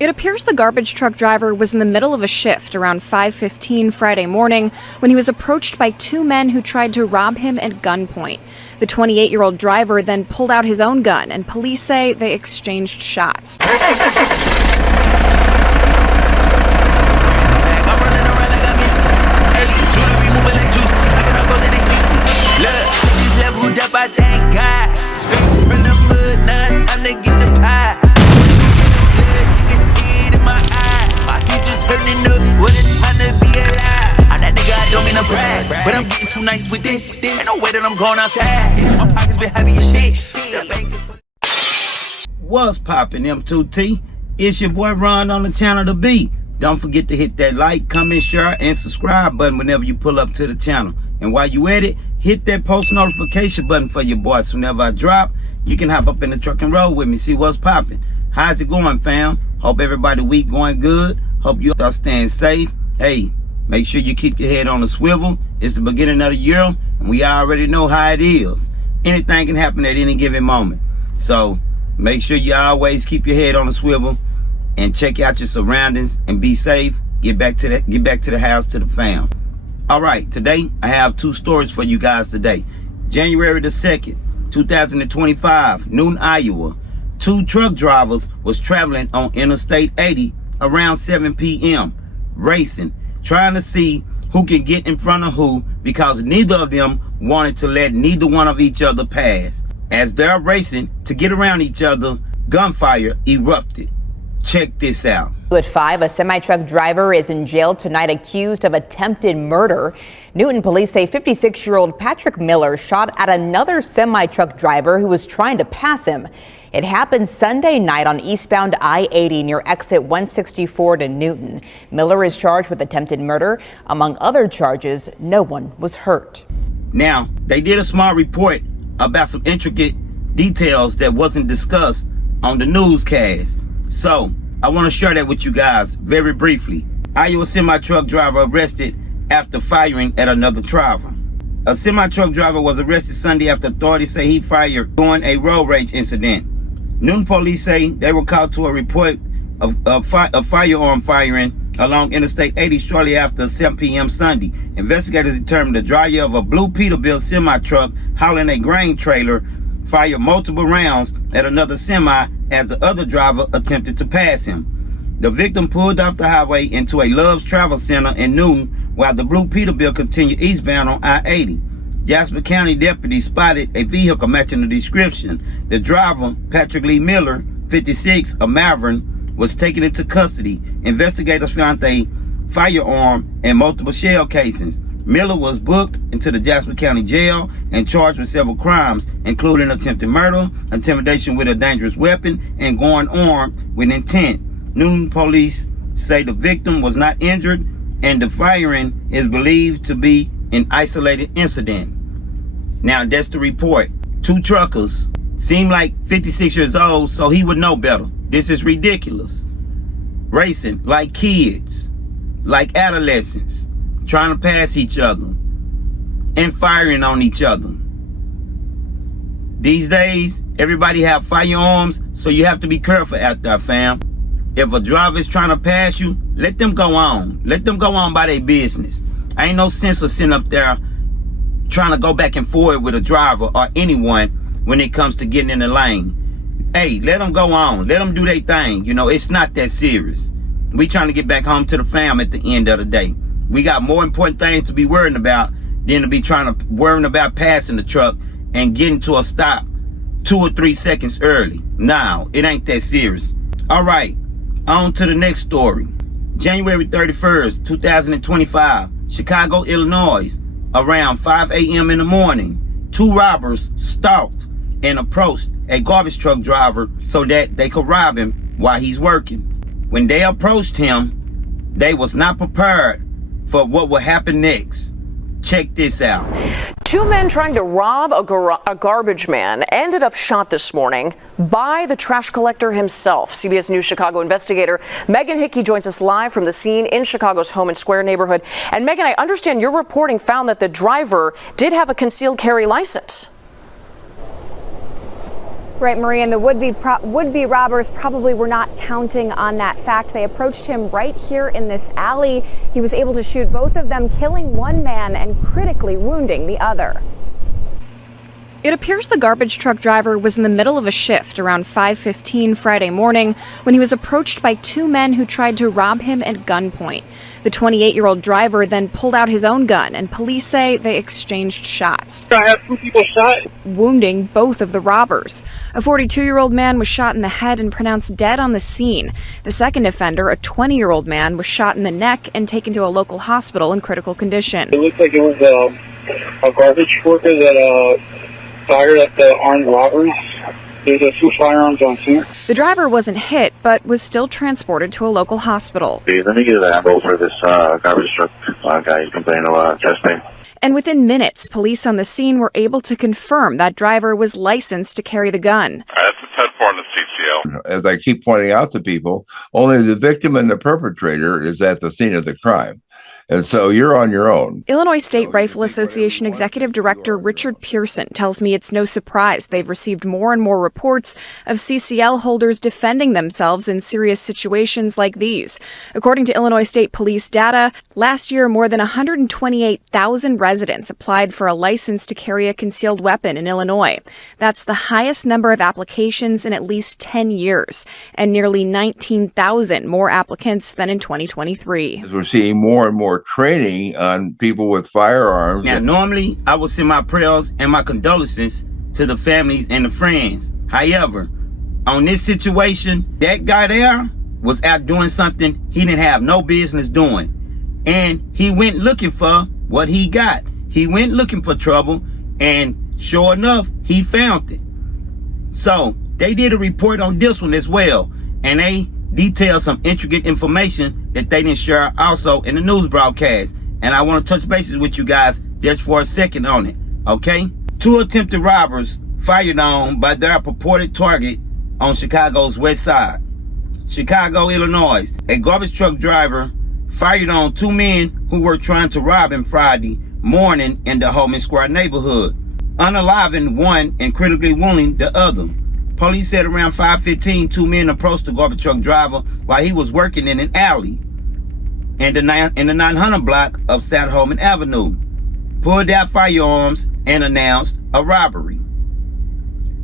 It appears the garbage truck driver was in the middle of a shift around 5:15 Friday morning when he was approached by two men who tried to rob him at gunpoint. The 28-year-old driver then pulled out his own gun, and police say they exchanged shots. But I'm getting too nice with this. Ain't no way that I'm going outside. My pockets been heavy as shit. What's poppin', M2T? It's your boy Ron on the channel to be. Don't forget to hit that like, comment, share, and subscribe button whenever you pull up to the channel. And while you at it, hit that post notification button for your boy. So whenever I drop, you can hop up in the truck and roll with me. See what's poppin'. How's it going, fam? Hope everybody week going good. Hope you are staying safe. Hey, make sure you keep your head on the swivel. It's the beginning of the year, and we already know how it is. Anything can happen at any given moment. So make sure you always keep your head on the swivel and check out your surroundings and be safe. Get back to the house, to the fam. All right, today I have two stories for you guys today. January the 2nd, 2025, Newton, Iowa. Two truck drivers was traveling on Interstate 80 around 7 p.m. racing, trying to see who can get in front of who, because neither of them wanted to let neither one of each other pass. As they're racing to get around each other, gunfire erupted. Check this out. At 5, a semi-truck driver is in jail tonight accused of attempted murder. Newton police say 56-year-old Patrick Miller shot at another semi-truck driver who was trying to pass him. It happened Sunday night on eastbound I-80 near exit 164 to Newton. Miller is charged with attempted murder. Among other charges, no one was hurt. Now, they did a small report about some intricate details that wasn't discussed on the newscast. So, I want to share that with you guys very briefly. Iowa semi-truck driver arrested after firing at another driver. A semi-truck driver was arrested Sunday after authorities say he fired during a road rage incident. Newton police say they were called to a report of firearm firing along Interstate 80 shortly after 7 p.m. Sunday. Investigators determined the driver of a blue Peterbilt semi-truck hauling a grain trailer fired multiple rounds at another semi as the other driver attempted to pass him. The victim pulled off the highway into a Love's Travel Center in Newton while the blue Peterbilt continued eastbound on I-80. Jasper County deputies spotted a vehicle matching the description. The driver, Patrick Lee Miller, 56, of Malvern, was taken into custody. Investigators found a firearm and multiple shell casings. Miller was booked into the Jasper County Jail and charged with several crimes, including attempted murder, intimidation with a dangerous weapon, and going armed with intent. Newton police say the victim was not injured and the firing is believed to be an isolated incident. Now, that's the report. Two truckers seem like 56 years old, so he would know better. This is ridiculous. Racing like kids, like adolescents, trying to pass each other and firing on each other. These days, everybody have firearms, so you have to be careful out there, fam. If a driver is trying to pass you, let them go on. Let them go on by their business. Ain't no sense of sitting up there trying to go back and forth with a driver or anyone when it comes to getting in the lane. Hey, let them go on. Let them do their thing. You know, it's not that serious. We trying to get back home to the fam at the end of the day. We got more important things to be worrying about than to be worrying about passing the truck and getting to a stop 2 or 3 seconds early. Now, it ain't that serious. All right, on to the next story. January 31st, 2025, Chicago, Illinois. Around 5 a.m. in the morning, two robbers stalked and approached a garbage truck driver so that they could rob him while he's working. When they approached him, they was not prepared for what would happen next. Check this out. Two men trying to rob a garbage man ended up shot this morning by the trash collector himself. CBS News Chicago investigator Megan Hickey joins us live from the scene in Chicago's Home and Square neighborhood. And Megan, I understand your reporting found that the driver did have a concealed carry license. Right, Marie, and the would-be robbers probably were not counting on that fact. They approached him right here in this alley. He was able to shoot both of them, killing one man and critically wounding the other. It appears the garbage truck driver was in the middle of a shift around 5:15 Friday morning when he was approached by two men who tried to rob him at gunpoint. The 28-year-old driver then pulled out his own gun, and police say they exchanged shots. I have two people shot, wounding both of the robbers. A 42-year-old man was shot in the head and pronounced dead on the scene. The second offender, a 20-year-old man, was shot in the neck and taken to a local hospital in critical condition. It looked like it was a garbage worker that fired at the armed robbers. There's a few firearms on scene. The driver wasn't hit, but was still transported to a local hospital. Hey, let me get an ammo for this garbage truck guy who's complaining of chest pain. And within minutes, police on the scene were able to confirm that driver was licensed to carry the gun. That's a 10-4 on the CCL. As I keep pointing out to people, only the victim and the perpetrator is at the scene of the crime. And so you're on your own. Illinois State Rifle Association Executive Director Richard Pearson tells me it's no surprise they've received more and more reports of CCL holders defending themselves in serious situations like these. According to Illinois State Police data, last year more than 128,000 residents applied for a license to carry a concealed weapon in Illinois. That's the highest number of applications in at least 10 years, and nearly 19,000 more applicants than in 2023. We're seeing more and more training on people with firearms. Now, normally, I would send my prayers and my condolences to the families and the friends. However, on this situation, that guy there was out doing something he didn't have no business doing. And he went looking for what he got. He went looking for trouble, and sure enough, he found it. So, they did a report on this one as well, and they detailed some intricate information that they didn't share also in the news broadcast. And I want to touch bases with you guys just for a second on it, okay? Two attempted robbers fired on by their purported target on Chicago's west side. Chicago, Illinois. A garbage truck driver fired on two men who were trying to rob him Friday morning in the Holman Square neighborhood, unaliving one and critically wounding the other. Police said around 5:15, two men approached the garbage truck driver while he was working in an alley in the 900 block of South Holman Avenue, pulled out firearms and announced a robbery.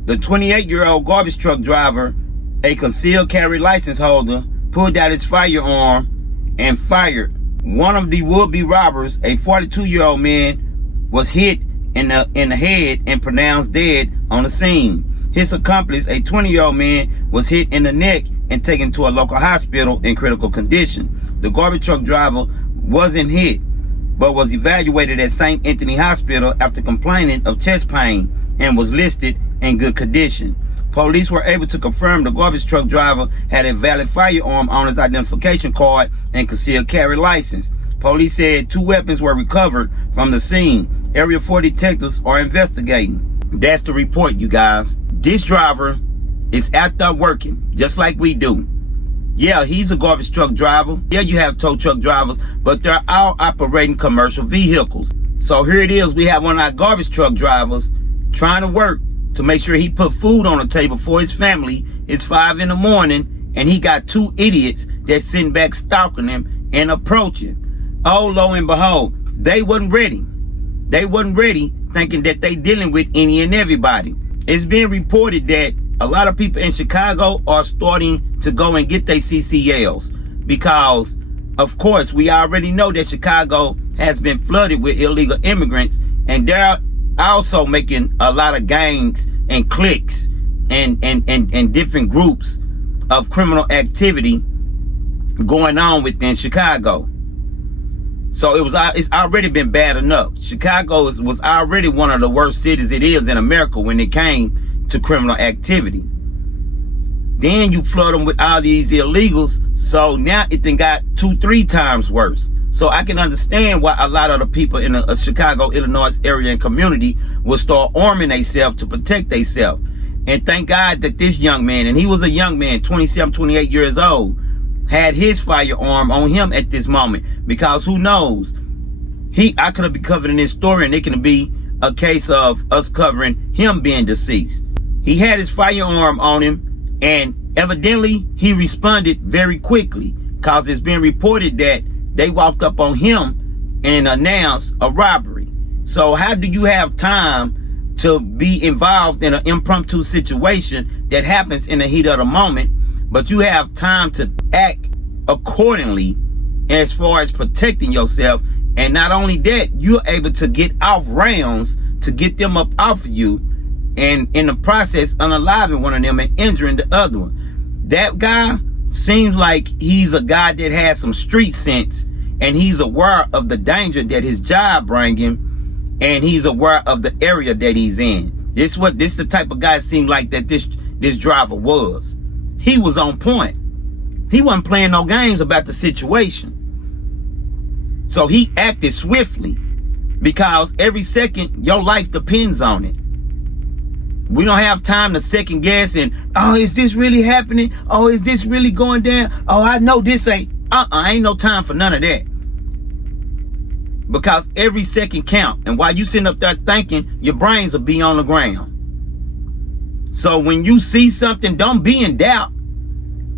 The 28-year-old garbage truck driver, a concealed carry license holder, pulled out his firearm and fired. One of the would-be robbers, a 42-year-old man, was hit in the head and pronounced dead on the scene. His accomplice, a 20-year-old man, was hit in the neck and taken to a local hospital in critical condition. The garbage truck driver wasn't hit, but was evaluated at St. Anthony Hospital after complaining of chest pain and was listed in good condition. Police were able to confirm the garbage truck driver had a valid firearm on his identification card and concealed carry license. Police said two weapons were recovered from the scene. Area 4 detectives are investigating. That's the report, you guys. This driver is out there working, just like we do. Yeah, he's a garbage truck driver. Yeah, you have tow truck drivers, but they're all operating commercial vehicles. So here it is, we have one of our garbage truck drivers trying to work to make sure he put food on the table for his family. It's 5 in the morning, and he got two idiots that's sitting back stalking him and approaching. Oh, lo and behold, they wasn't ready. They wasn't ready, thinking that they dealing with any and everybody. It's been reported that a lot of people in Chicago are starting to go and get their CCLs because, of course, we already know that Chicago has been flooded with illegal immigrants, and they're also making a lot of gangs and cliques and different groups of criminal activity going on within Chicago. So it's already been bad enough. Chicago was already one of the worst cities it is in America when it came to criminal activity. Then you flood them with all these illegals, so now it then got 2-3 times worse. So I can understand why a lot of the people in the Chicago, Illinois area and community will start arming themselves to protect themselves. And thank God that this young man, and he was a young man, 27, 28 years old, had his firearm on him at this moment, because who knows, I could have been covered in this story, and it can be a case of us covering him being deceased. He had his firearm on him, and evidently he responded very quickly, because it's been reported that they walked up on him and announced a robbery. So how do you have time to be involved in an impromptu situation that happens in the heat of the moment, but you have time to act accordingly as far as protecting yourself? And not only that, you're able to get off rounds to get them up off of you, and in the process unaliving one of them and injuring the other one. That guy seems like he's a guy that has some street sense, and he's aware of the danger that his job brings him, and he's aware of the area that he's in. This the type of guy it seemed like that this driver was. He was on point. He wasn't playing no games about the situation. So he acted swiftly, because every second your life depends on it. We don't have time to second guess and, oh, is this really happening? Oh, is this really going down? Oh, I know this ain't. Ain't no time for none of that. Because every second count. And while you sitting up there thinking, your brains will be on the ground. So when you see something, don't be in doubt.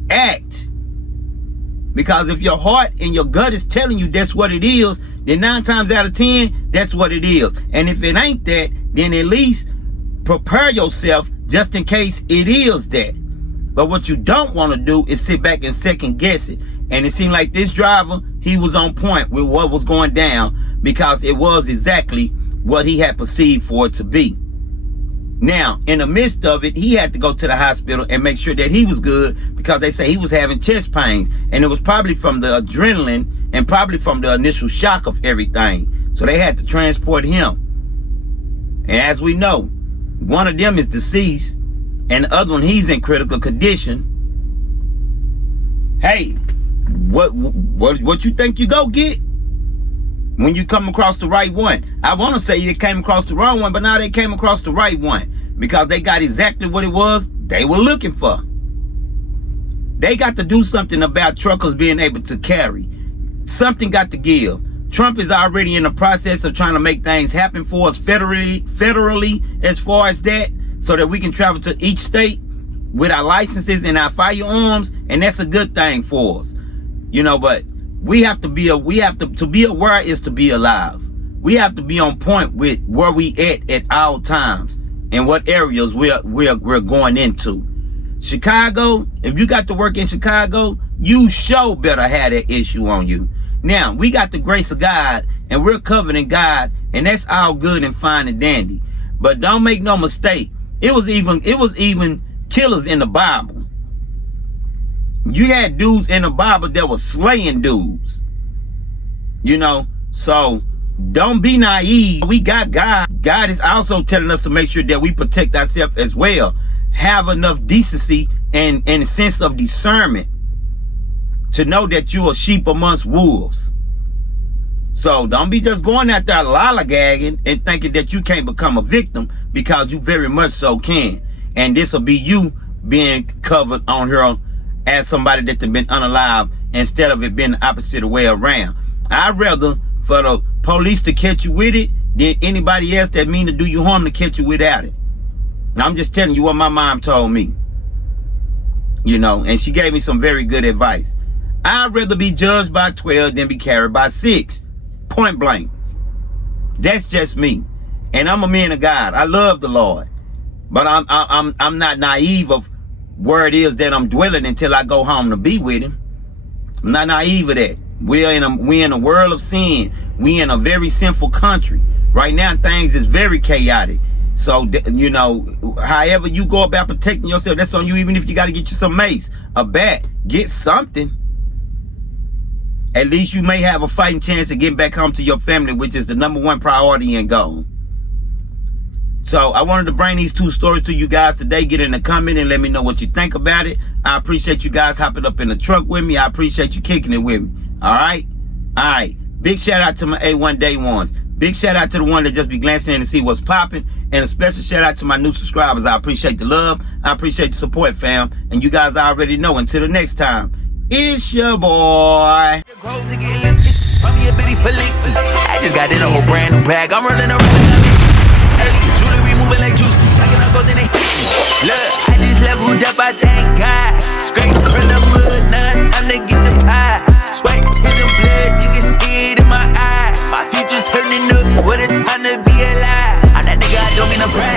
Act. Because if your heart and your gut is telling you that's what it is, then 9 times out of 10, that's what it is. And if it ain't that, then at least prepare yourself just in case it is that. But what you don't want to do is sit back and second guess it. And it seemed like this driver, he was on point with what was going down, because it was exactly what he had perceived for it to be. Now, in the midst of it, he had to go to the hospital and make sure that he was good, because they say he was having chest pains, and it was probably from the adrenaline and probably from the initial shock of everything. So they had to transport him. And as we know, one of them is deceased, and the other one, he's in critical condition. Hey, what you think you go get when you come across the right one? I want to say they came across the wrong one, but now they came across the right one, because they got exactly what it was they were looking for. They got to do something about truckers being able to carry. Something got to give. Trump is already in the process of trying to make things happen for us federally as far as that, so that we can travel to each state with our licenses and our firearms, and that's a good thing for us. You know, but we have to be to be aware is to be alive. We have to be on point with where we at all times and what areas we're going into. Chicago, if you got to work in Chicago, you sure better have that issue on you. Now, we got the grace of God, and we're covered in God, and that's all good and fine and dandy. But don't make no mistake, it was even killers in the Bible. You had dudes in the Bible that were slaying dudes. You know, so don't be naive. We got God. God is also telling us to make sure that we protect ourselves as well. Have enough decency and a sense of discernment to know that you are sheep amongst wolves. So don't be just going out there lollygagging and thinking that you can't become a victim, because you very much so can. And this will be you being covered on here as somebody that's been unalive, instead of it being the opposite way around. I'd rather for the police to catch you with it than anybody else that mean to do you harm to catch you without it. And I'm just telling you what my mom told me. You know, and she gave me some very good advice. I'd rather be judged by 12 than be carried by 6. Point blank. That's just me. And I'm a man of God. I love the Lord. But I'm not naive of where it is that I'm dwelling until I go home to be with him. I'm not naive of that. We're in a world of sin. We in a very sinful country. Right now things is very chaotic. So, you know, however you go about protecting yourself, that's on you. Even if you got to get you some mace, a bat, get something. At least you may have a fighting chance of getting back home to your family, which is the #1 priority and goal. So I wanted to bring these 2 stories to you guys today. Get in the comment and let me know what you think about it. I appreciate you guys hopping up in the truck with me. I appreciate you kicking it with me. All right? All right. Big shout out to my A1 Day Ones. Big shout out to the one that just be glancing in to see what's popping. And a special shout out to my new subscribers. I appreciate the love. I appreciate the support, fam. And you guys already know. Until the next time, it's your boy. I just got in a whole brand new bag. I'm running around. Jewelry moving like juice. goes in the look, I just leveled up, I thank God. Straight from the mud, now it's time to get the pie. Sweat in the blood, you can see it in my eyes. My future turning up, what a time to be alive. I'm that nigga, I don't mean to brag.